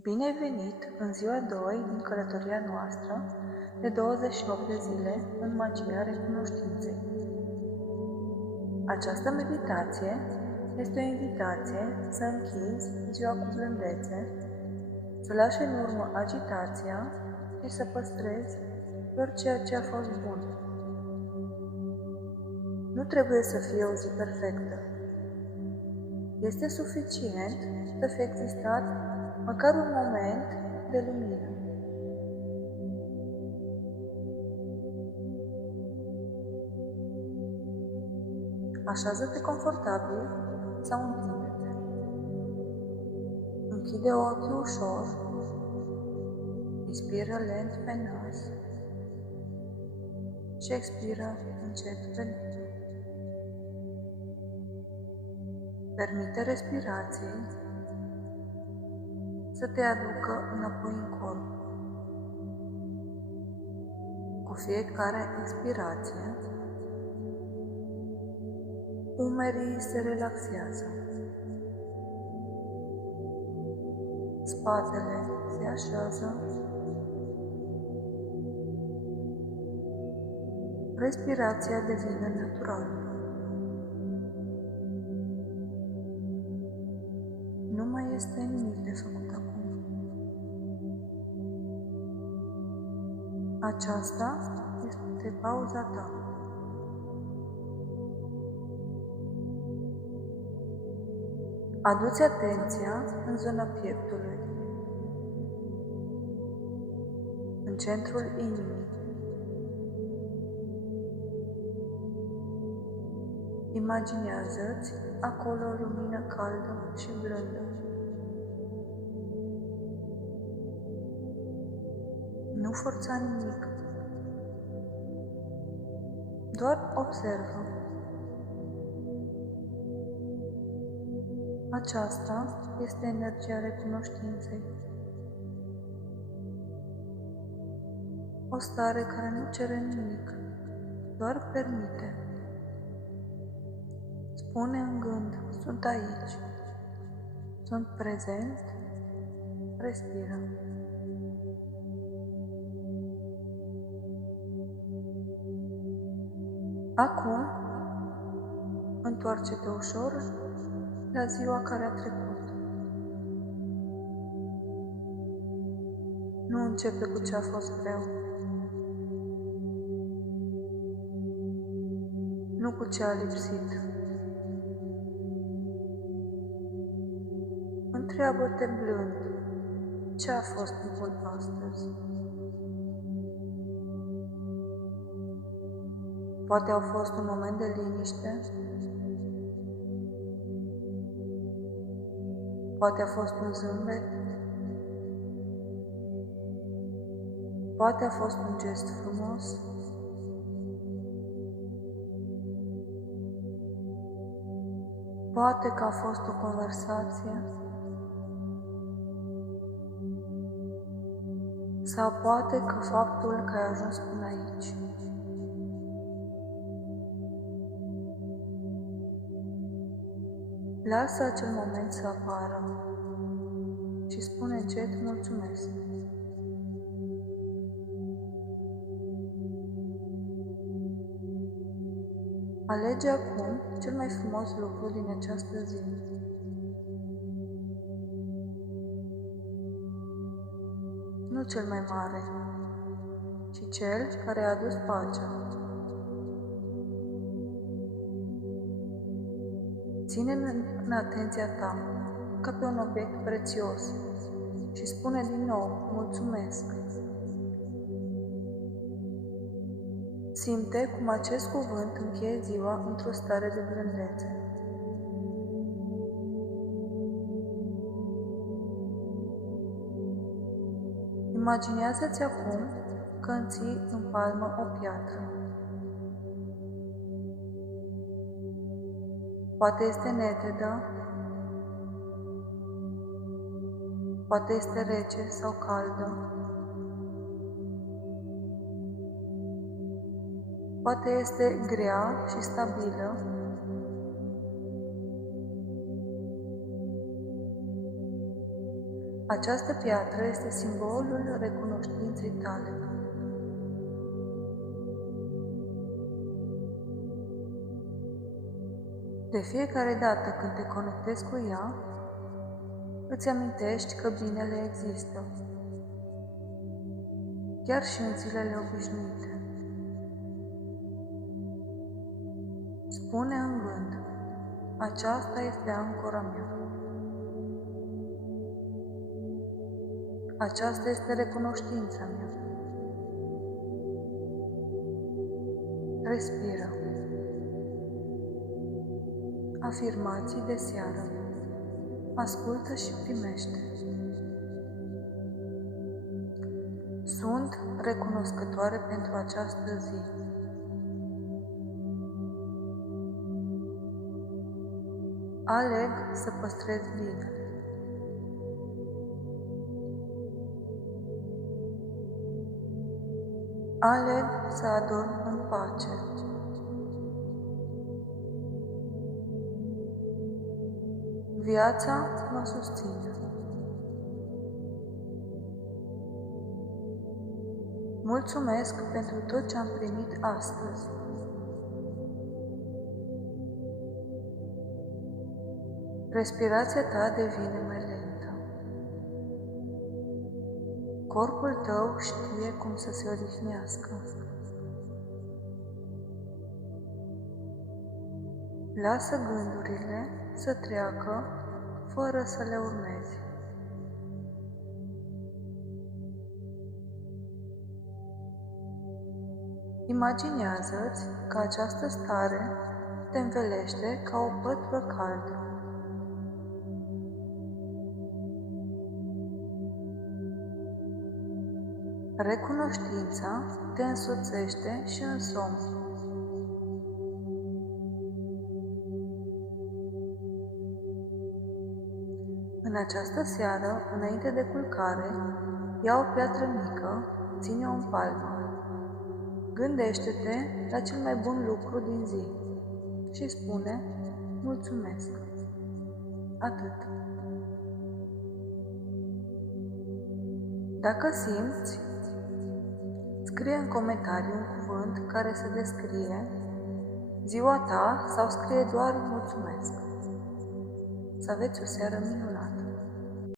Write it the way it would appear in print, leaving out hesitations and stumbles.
Bine ai venit în ziua 2 din călătoria noastră de 28 de zile în magia recunoștinței. Această meditație este o invitație să închizi ziua cu blândețe, să lași în urmă agitația și să păstrezi doar ceea ce a fost bun. Nu trebuie să fie o zi perfectă. Este suficient să fie existat măcar un moment de lumină. Așează-te confortabil sau întinde-te. Închide ochii ușor, inspiră lent pe nas și expiră încet pe gură. Permite respirației să te aducă înapoi în corp. Cu fiecare expirație, umerii se relaxează. Spatele se așează. Respirația devine naturală. Nu mai este nimic de făcut acum. Aceasta este pauza ta. Adu-ți atenția în zona pieptului, în centrul inimii. Imaginează-ți acolo o lumină caldă și blândă. Nu forța nimic. Doar observă. Aceasta este energia recunoștinței. O stare care nu cere nimic, doar permite. Spune în gând, sunt aici, sunt prezent, respiră. Acum, întoarce-te ușor la ziua care a trecut. Nu începe cu ce a fost greu. Nu cu ce a lipsit. Întreabă-te blând, ce a fost bun astăzi? Poate a fost un moment de liniște, poate a fost un zâmbet, poate a fost un gest frumos, poate că a fost o conversație, sau poate că faptul că ai ajuns până aici. Lasă acel moment să apară și spune încet mulțumesc. Alege acum cel mai frumos lucru din această zi. Nu cel mai mare, ci cel care a adus pacea. Ține în atenția ta, ca pe un obiect prețios, și spune din nou, mulțumesc. Simte cum acest cuvânt încheie ziua într-o stare de blândețe. Imaginează-ți acum că înții în palmă o piatră. Poate este netedă, poate este rece sau caldă, poate este grea și stabilă, Această piatră este simbolul recunoștinței tale. De fiecare dată când te conectezi cu ea, îți amintești că binele există, chiar și în zilele obișnuite. Spune în gând, aceasta este ancora mea. Aceasta este recunoștința mea. Respiră. Afirmații de seară. Ascultă și primește. Sunt recunoscătoare pentru această zi. Aleg să păstrez binele. Aleg să adorm în pace. Viața mă susține. Mulțumesc pentru tot ce am primit astăzi. Respirația ta devine mai lentă. Corpul tău știe cum să se odihnească. Lasă gândurile să treacă fără să le urmezi. Imaginează-ți că această stare te învelește ca o pătură caldă. Recunoștința te însoțește și în somn. În această seară, înainte de culcare, ia o piatră mică, ține-o în palmă. Gândește-te la cel mai bun lucru din zi și spune mulțumesc. Atât. Dacă simți, scrie în comentariu un cuvânt care să descrie ziua ta sau scrie doar mulțumesc. Să aveți o seară minunată!